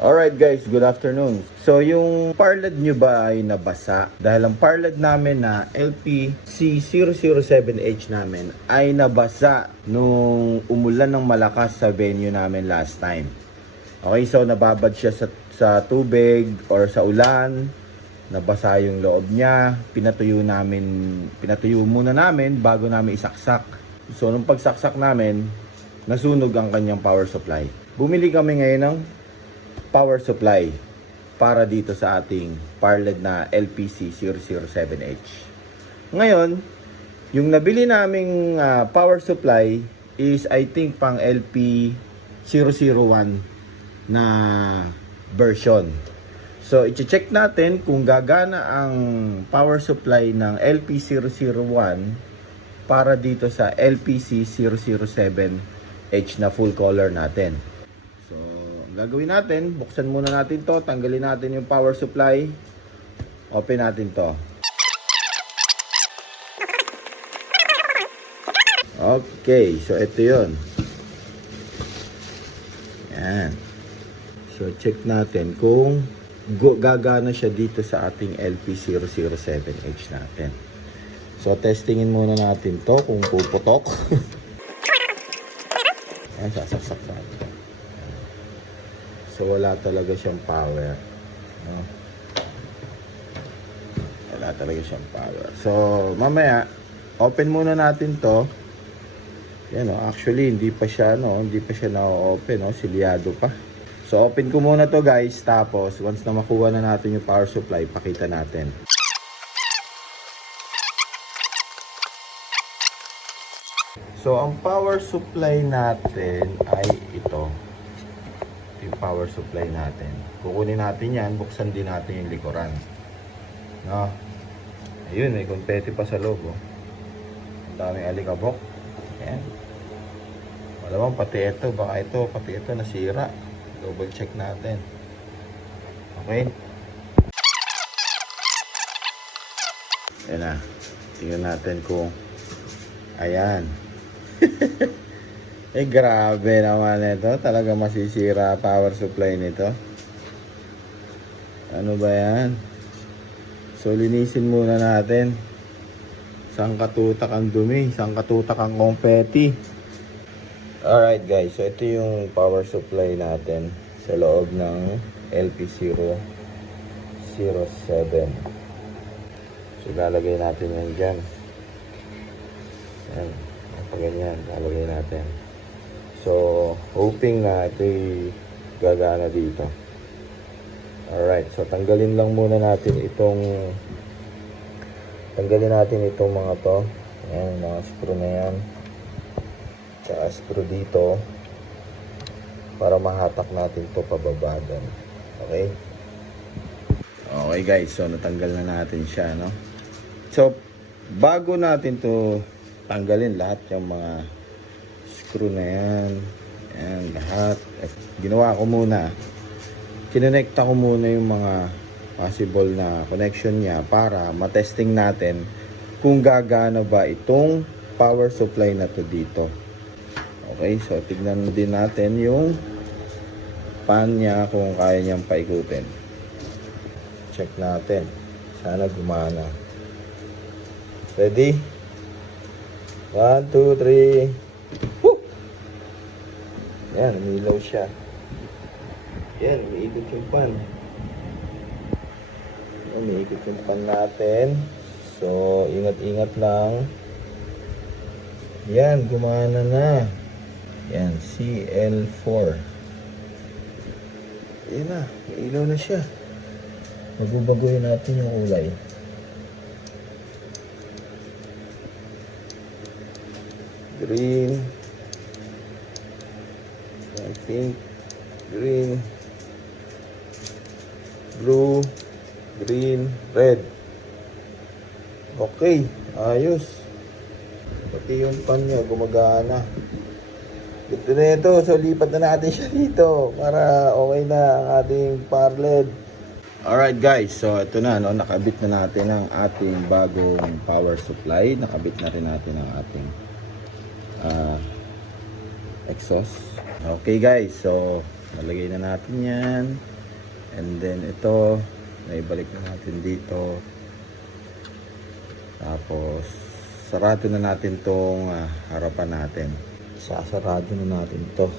Alright guys, good afternoon. So yung parlad nyo ba ay nabasa? Dahil ang parlad namin na LPC007H namin ay nabasa nung umulan ng malakas sa venue namin last time. Okay, so nababad siya sa tubig or sa ulan. Nabasa yung loob niya. Pinatuyo muna namin bago namin isaksak. So nung pagsaksak namin, nasunog ang kanyang power supply. Bumili kami ngayon ng power supply para dito sa ating parlad na LPC007H. Ngayon, yung nabili naming power supply is I think pang LP001 na version. So, i-check natin kung gagana ang power supply ng LP001 para dito sa LPC007H na full color natin. So, ang gagawin natin, buksan muna natin to, tanggalin natin yung power supply, open natin to. Okay, so ito yun. Yan. So, check natin kung gagana siya dito sa ating LP007H natin. So, testingin muna natin to kung puputok. Ayan, sasaksak natin. So, wala talaga siyang power. No? Wala talaga siyang power. So, mamaya, open muna natin to. Yan, no? Actually, hindi pa siya na-open. No? Silyado pa. So, open ko muna to guys. Tapos, once na makuha na natin yung power supply, pakita natin. So, ang power supply natin ay ito. Yung power supply natin. Kukunin natin yan, buksan din natin yung likuran. No? Ayun, may confetti pa sa loob. Oh. Ang daming alikabok. Ayan. Malamang pati ito, pati ito nasira. Double check natin. Okay? Ayan na. Tingnan natin kung ayan. Eh, grabe naman ito. Talaga masisira power supply nito. Ano ba yan? So, linisin muna natin. Sangkatutak ang dumi. Sangkatutak ang confetti. Alright guys. So, ito yung power supply natin sa loob ng LP007. So, lalagay natin yan dyan. Yan. Ganyan. Lalagay natin. So, hoping na ito'y gagana dito. Alright, so tanggalin natin itong mga to. Ayan, mga screw na yan. Tsaka screw dito. Para mahatak natin to pababa doon. Okay? Okay guys, so natanggal na natin siya, no? So, bago natin to tanggalin lahat yung mga screw na yan. Ayan, lahat. Ginawa ko muna. Kinonekta ko muna yung mga possible na connection niya para matesting natin kung gagana ba itong power supply na to dito. Okay, so tignan din natin yung pan niya kung kaya niyang paikutin. Check natin. Sana gumana. Ready? 1, 2, 3. Yan, umilaw siya. Yan, umiikot yung pan. Umiikot yung pan natin. So, ingat-ingat lang. Yan, gumana na. Yan, CL4. Yan na, umilaw na siya. Magbabaguhin natin yung kulay. Green. Pink, green, blue, green, red. Okay, ayos. Pati yung pan niya gumagana. Ito na ito, so lipat na natin siya dito para okay na ang ating parlad. Alright guys, so ito na, no, nakabit na natin ang ating bagong power supply. Nakabit na rin natin ang ating exhaust. Okay guys, so nalagay na natin yan. And then ito, naibalik na natin dito. Tapos, sarado na natin tong harapan natin. Sasarado na natin to.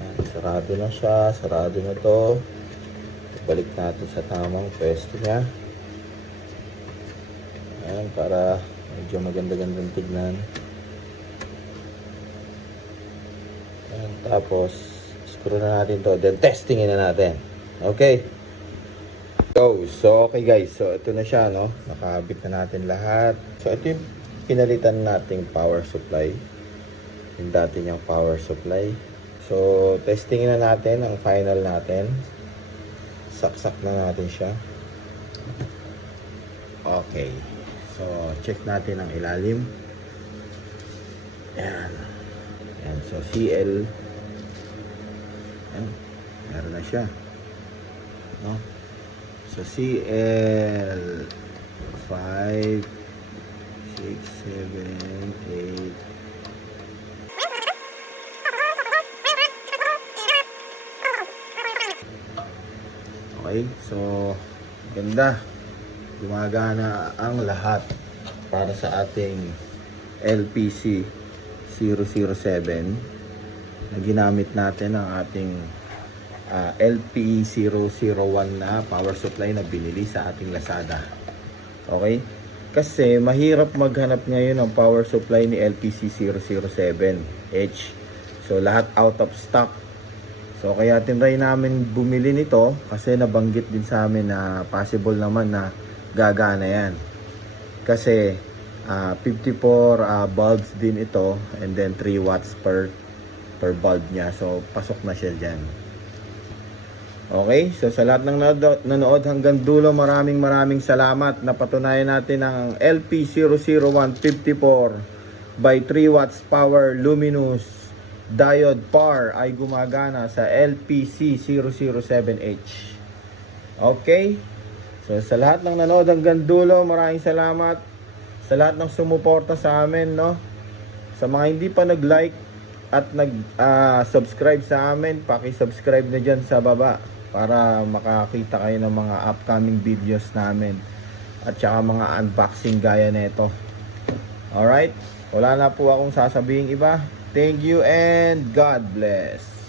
Ayan, sarado na siya, sarado na to. Balik natin sa tamang pwesto niya. Ayan, para medyo maganda-gandang tignan. Ayan, tapos screw na natin to, then testingin na natin. Okay, so okay guys, so ito na siya, no, nakabit na natin lahat. So ito yung pinalitan nating power supply, yung dati niyang power supply. So testingin na natin ang final natin. Saksak na natin siya. Okay, so check natin ang ilalim. Ayan. Ayan, so CL. Ayan, meron na siya, no? So CL 5, 6, 7, 8. Okay, so ganda. Gumagana ang lahat para sa ating LPC 007 na ginamit natin ang ating LP001 na power supply na binili sa ating Lazada. Okay? Kasi mahirap maghanap ngayon ng power supply ni LPC007H. So lahat out of stock. So kaya tinry namin bumili nito kasi nabanggit din sa amin na possible naman na gagana yan. Kasi 54 bulbs din ito, and then 3 watts per bulb niya. So pasok na siya dyan. Okay, so sa lahat ng nanood hanggang dulo, maraming salamat. Napatunayan natin ang LP00154 by 3 watts power luminous diode par ay gumagana sa LPC007H. Okay, so sa lahat ng nanood hanggang dulo, maraming salamat. Sa lahat ng sumuporta sa amin, no? Sa mga hindi pa nag-like at nag-subscribe sa amin, paki-subscribe na dyan sa baba para makakita kayo ng mga upcoming videos namin at saka mga unboxing gaya nito. Alright, wala na po akong sasabihin iba. Thank you and God bless.